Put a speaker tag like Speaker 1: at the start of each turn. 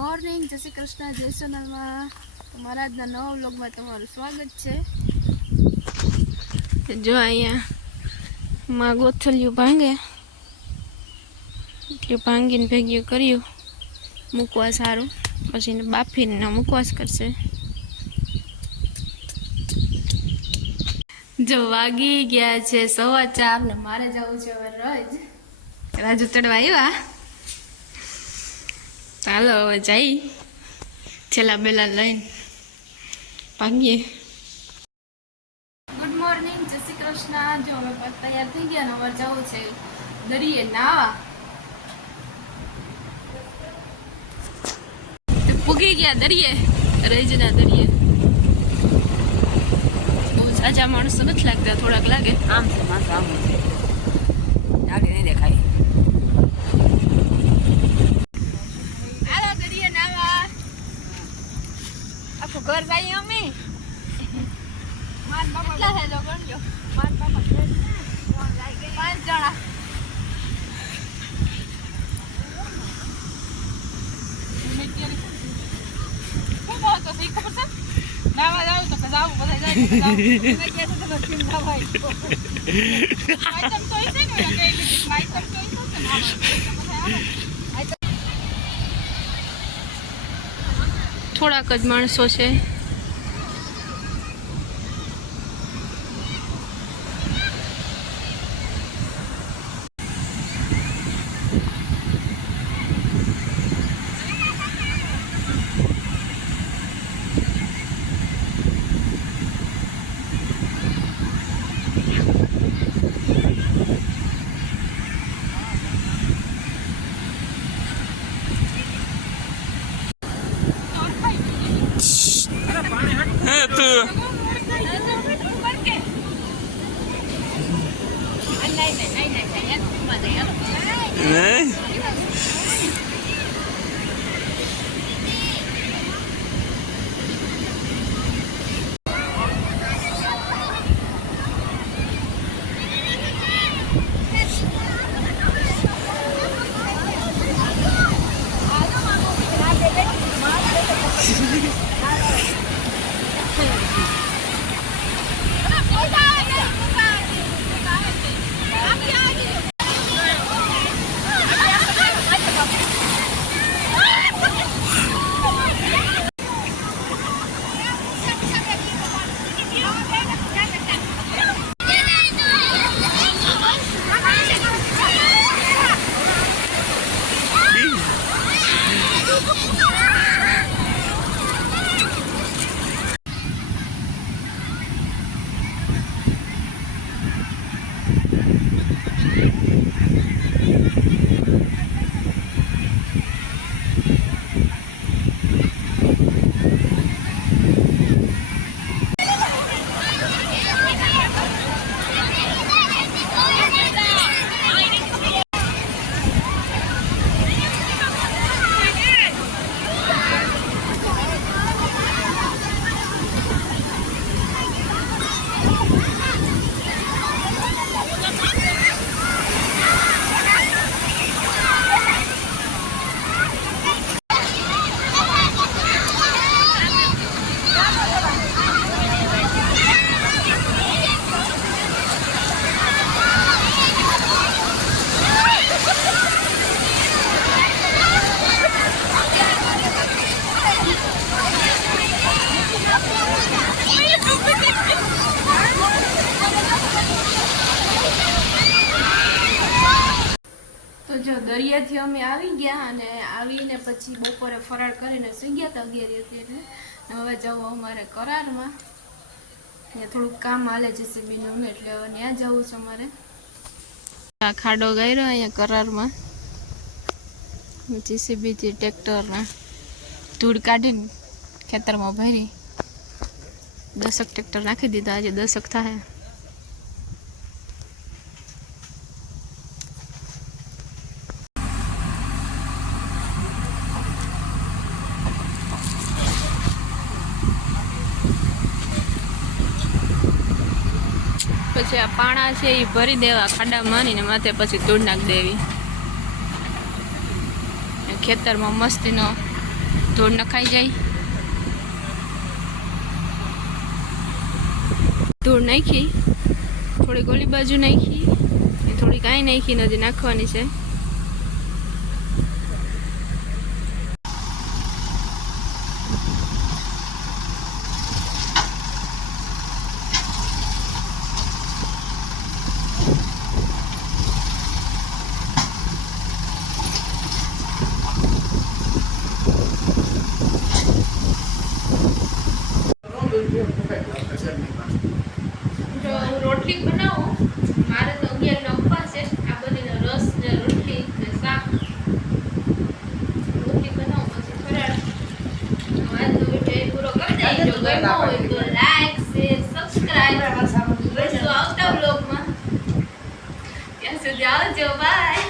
Speaker 1: Morning. જય શ્રી કૃષ્ણ, જય સોનલમાં. તમારા આજના નવા વ્લોગમાં તમારું સ્વાગત છે. જો અહીંયા માં ગોથલિયું ભાંગે. એટલું ભાંગીને ભેગ્યું કર્યું. મૂકવા સારું પછી બાફીને મૂકવાસ કરશે. જો વાગી ગયા છે સવા ચાર ને મારે જવું છે હવે રોજ. રાજુ ચડવા આવ્યા. ચાલો હવે જઈ છેલ્લા બેલા લઈને ભાગીએ ગુડ મોર્નિંગ જય શ્રી કૃષ્ણ. જો અમે તૈયાર થઈ ગયા ને અમારે જવું છે દરિયે નાવા. તો પૂગી ગયા દરિયે રજના દરિયે. બહુ સાજા માણસો નથી લાગતા થોડાક લાગે.
Speaker 2: આમ છે માથું આમ છે. આગળ નહીં દેખાય
Speaker 1: હાલો દરિયે નાવા
Speaker 2: આખું ઘર જાય અમે
Speaker 1: કેટલા હેલો ગણજો પાંચ જણા
Speaker 2: નાવા જાવ તો જાવ બધા જાય તો જાવ તમે કહે છો તો કેમ નાવાય આઈટમ તો છે ને આઈટમ તો છે નાવા
Speaker 1: થોડાક જ માણસો છે. તો જો દરિયાથી અમે આવી ગયા અને આવીને પછી બપોરે ફરાળ કરીને સુઈ ગયા હતા અગિયાર અત્યારે. હવે જવું અમારે કરારમાં. ત્યાં થોડુંક કામ હાલે છે સીબીનું એટલે હવે ત્યાં જવું છે અમારે. આ ખાડો ગાયરો અહીંયા કરારમાં. જીસીબીથી ટ્રેક્ટરના ધૂળ કાઢીને ખેતરમાં ભરી. દસક ટ્રેક્ટર નાખી દીધા, આજે દસક થાય. પછી આ પાણા છે એ ભરી દેવા ખાડા માનીને માથે પછી ધૂળ નાખ દેવી. ખેતરમાં મસ્તીનો ધૂળ નખાઈ જાય. ધૂળ નાખી થોડી ગોલી બાજુ નાખી થોડી કાંઈ નાખી નથી નાખવાની છે. જો હું રોટલી બનાવું મારે તો અગિયાર ઉપવાસ છે આ બધીનો રસ ને રોટલી ને શાક. રોટલી બનાવું પછી ફરાળ. આજનો વીડિયો પૂરો કરી દઈએ જો ગમ્યો હોય તો લાઈક શેર સબસ્ક્રાઇબ આવતા બ્લોગમાં ત્યાં સુધી આવજો બાય